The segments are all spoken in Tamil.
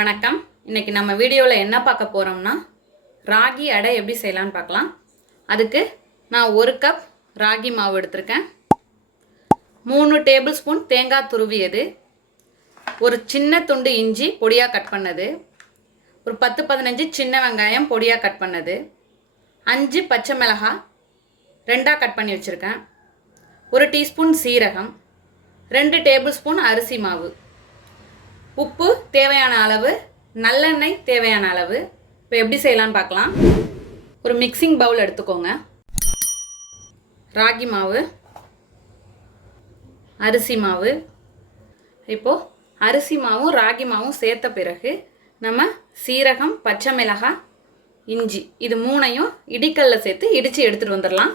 வணக்கம். இன்னைக்கு நம்ம வீடியோவில் என்ன பார்க்க போகிறோம்னா ராகி அடை எப்படி செய்யலான்னு பார்க்கலாம். அதுக்கு நான் 1 கப் ராகி மாவு எடுத்திருக்கேன். 3 டேபிள் ஸ்பூன் தேங்காய் துருவியது, ஒரு சின்ன துண்டு இஞ்சி பொடியாக கட் பண்ணது, ஒரு 10-15 சின்ன வெங்காயம் பொடியாக கட் பண்ணது, 5 பச்சை மிளகாய் 2ஆக கட் பண்ணி வச்சுருக்கேன், 1 டீஸ்பூன் சீரகம், 2 டேபிள் ஸ்பூன் அரிசி மாவு, உப்பு தேவையான அளவு, நல்லெண்ணெய் தேவையான அளவு. இப்போ எப்படி செய்யலான்னு பார்க்கலாம். ஒரு மிக்சிங் பவுல் எடுத்துக்கோங்க. ராகி மாவு, அரிசி மாவு. இப்போது அரிசி மாவும் ராகி மாவும் சேர்த்த பிறகு நம்ம சீரகம், பச்சை மிளகாய், இஞ்சி இது 3ஐயும் இடிக்கல்ல சேர்த்து இடித்து எடுத்துகிட்டு வந்துடலாம்.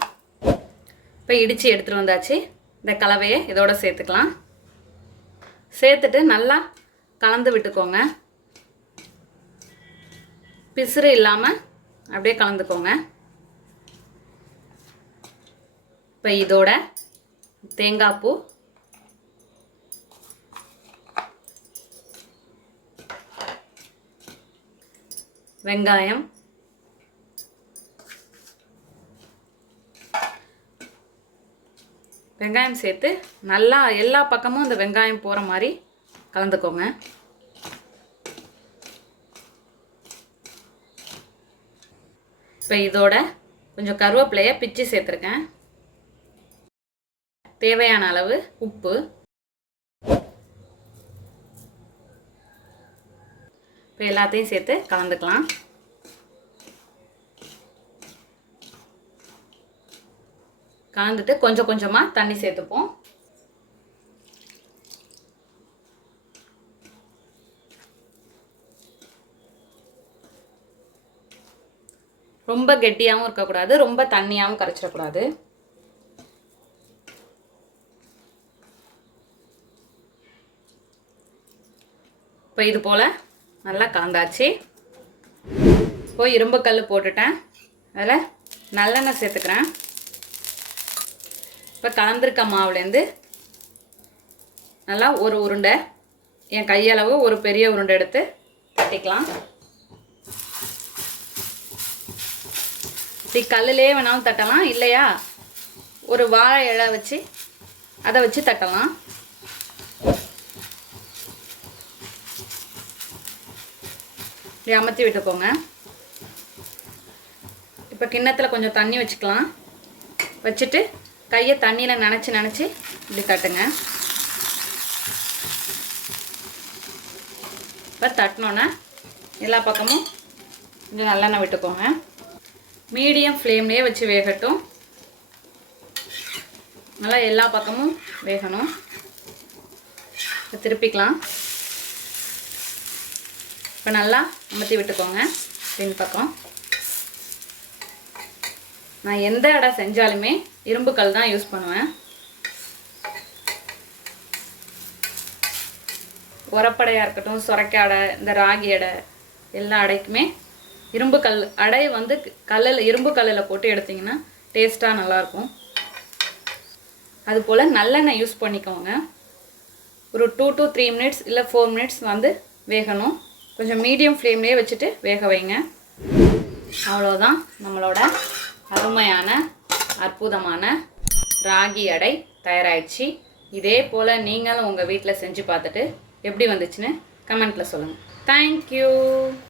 இப்போ இடித்து எடுத்துகிட்டு வந்தாச்சு. இந்த கலவையை இதோட சேர்த்துக்கலாம். சேர்த்துட்டு நல்லா கலந்து விட்டுக்கோங்க. பிசுறு இல்லாமல் அப்படியே கலந்துக்கோங்க. இப்போ இதோட தேங்காய் பூ, வெங்காயம், வெங்காயம் சேர்த்து நல்லா எல்லா பக்கமும் இந்த வெங்காயம் போகிற மாதிரி கலந்துக்கோங்க. இப்போ இதோட கொஞ்சம் கருவேப்பிலையை பிச்சு சேர்த்துருக்கேன். தேவையான அளவு உப்பு. இப்போ எல்லாத்தையும் சேர்த்து கலந்துக்கலாம். கலந்துட்டு கொஞ்சம் கொஞ்சமாக தண்ணி சேர்த்துப்போம். ரொம்ப கெட்டியாகவும் இருக்கக்கூடாது, ரொம்ப தண்ணியாகவும் கரைச்சிடக்கூடாது. இப்போ இது போல் நல்லா கலந்தாச்சு. இப்போ இரும்பு கல் போட்டுட்டேன். அதில் நல்லெண்ணெய் சேர்த்துக்கிறேன். இப்போ கலந்துருக்க மாவுலேருந்து நல்லா ஒரு உருண்டை, என் கையளவு ஒரு பெரிய உருண்டை எடுத்து தட்டிக்கலாம். இப்படி கல்லுலேயே வேணாலும் தட்டலாம், இல்லையா ஒரு வாழை இலை வச்சு அதை வச்சு தட்டலாம். இப்படி அமர்த்தி விட்டுக்கோங்க. இப்போ கிண்ணத்தில் கொஞ்சம் தண்ணி வச்சுக்கலாம். வச்சுட்டு கையை தண்ணியில் நனைச்சி இப்படி தட்டுங்க. இப்போ தட்டினோன்னே எல்லா பக்கமும் கொஞ்சம் நல்லெண்ணெய் விட்டுக்கோங்க. மீடியம் ஃப்ளேம்லேயே வச்சு வேகட்டும். நல்லா எல்லா பக்கமும் வேகணும். இப்போ திருப்பிக்கலாம். இப்போ நல்லா அமர்த்தி விட்டுக்கோங்க பின் பக்கம். நான் எந்த அடை செஞ்சாலுமே இரும்பு கல் தான் யூஸ் பண்ணுவேன். உரப்படையாக இருக்கட்டும், சொரக்காய் அடை, இந்த ராகி அடை, எல்லா அடைக்குமே இரும்பு கல் அடை வந்து இரும்பு கல்லில் போட்டு எடுத்திங்கன்னா டேஸ்ட்டாக நல்லாயிருக்கும். அதுபோல் நல்லெண்ணெய் யூஸ் பண்ணிக்கோங்க. ஒரு 2 to 3 மினிட்ஸ் இல்லை 4 மினிட்ஸ் வந்து வேகணும். கொஞ்சம் மீடியம் ஃப்ளேம்லேயே வச்சுட்டு வேக வைங்க. அவ்வளோதான், நம்மளோட அருமையான அற்புதமான ராகி அடை தயாராகிடுச்சு. இதே போல் நீங்களும் உங்கள் வீட்டில் செஞ்சு பார்த்துட்டு எப்படி வந்துச்சுன்னு கமெண்ட்டில் சொல்லுங்கள். தேங்க்யூ.